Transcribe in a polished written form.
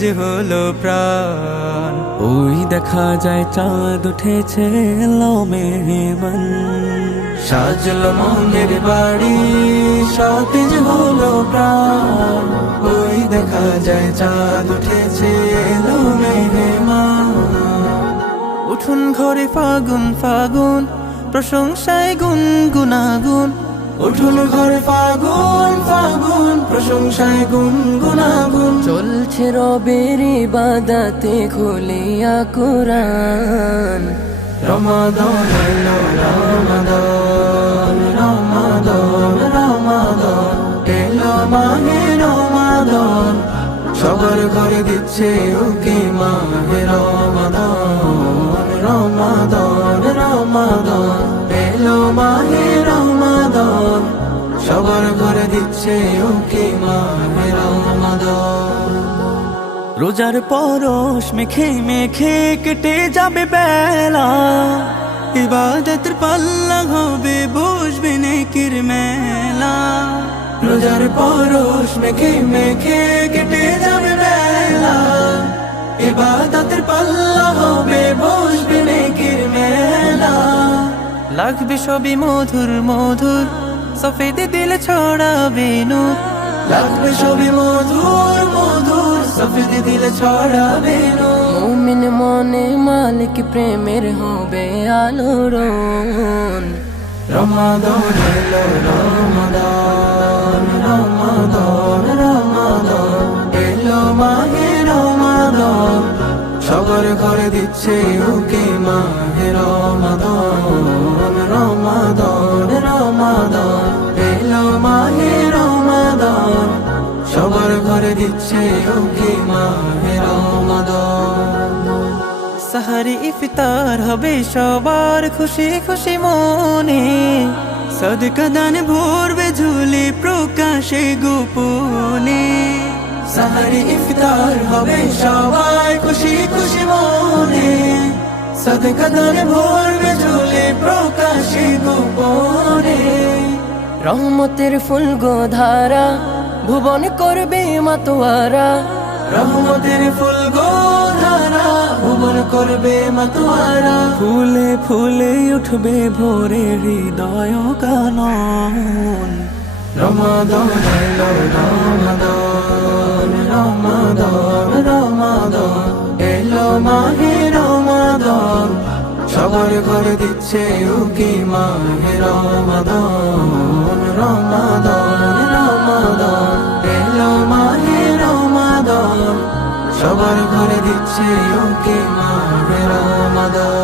সতেজ হলো প্রাণ। ওই দেখা যায় চাঁদ উঠেছে এলো মেহমান, সাজলো মনের বাড়ি সতেজ হলো প্রাণ। ওই দেখা যায় চাঁদ উঠেছে এলো মেহমান। উঠুন ঘরে ফাগুন ফাগুন, প্রশংসায় গুনগুনাগুন। উঠুন ঘরে ফাগুন ফাগুন, প্রশংসায় গুনগুনাগুন। চলছে রবের ইবাদতে খুলিয়া কুরআন। রমাদান এলো রমাদান, রমাদান রমাদান এলো মাহে রমাদান। সবার ঘরে দিচ্ছে উকি মাহে রমাদান, রমাদান রমাদান এলো মাহে রমাদান। সবার ঘরে দিচ্ছে উকি মাহে রমাদান। রোজার পরশ মেখে মেখে কেটে যাবে বেলা, ইবাদতের পাল্লা হবে বসবে নেকির মেলা। রোজার পরশ মেখে মেখে কেটে যাবে বেলা, ইবাদতের পাল্লা হবে বসবে নেকির মেলা। লাগবে সবই মধুর মধুর, সফেদ দিল ছড়াবে নূর। লাগবে সবই মধুর মধুর, সফেদ দিল ছড়াবে নূর। মুমিন মনে মালিক প্রেমের হবে আলোড়ন। রমাদান এলো রমাদান, রমাদান রমাদান এলো মাহে রমাদান। সবার ঘরে দিচ্ছে উকি মাহে রমাদান, রমাদান রমাদান এলো মাহে রমাদান। সবার ঘরে দিচ্ছে উকি মাহে রমাদান। সাহারি ইফতার হবে সবার খুশি খুশি মনে, সদকা দান ভরবে ঝুলি প্রকাশে গোপনে। সাহারি ইফতার হবে সবাই খুশি খুশি মনে, সদকা দান ভরবে ঝুলি প্রকাশে গোপনে। রহমতের ফুল গোধারা ভুবন করবে মাতোয়ারা। রহমতের ফুল গোধারা ভুবন করবে মাতোয়ারা। ফুলে ফুলে উঠবে ভোরে হৃদয় কানন। রমাদান এলো রমাদান, রমাদান রমাদান এলো মাহে রমাদান। সবার ঘরে দিচ্ছে উকি মাহে রমাদান, রমাদান রমাদান এলো মাহে রমাদান। সবার ঘরে দিচ্ছে উকি মাহে রমাদান।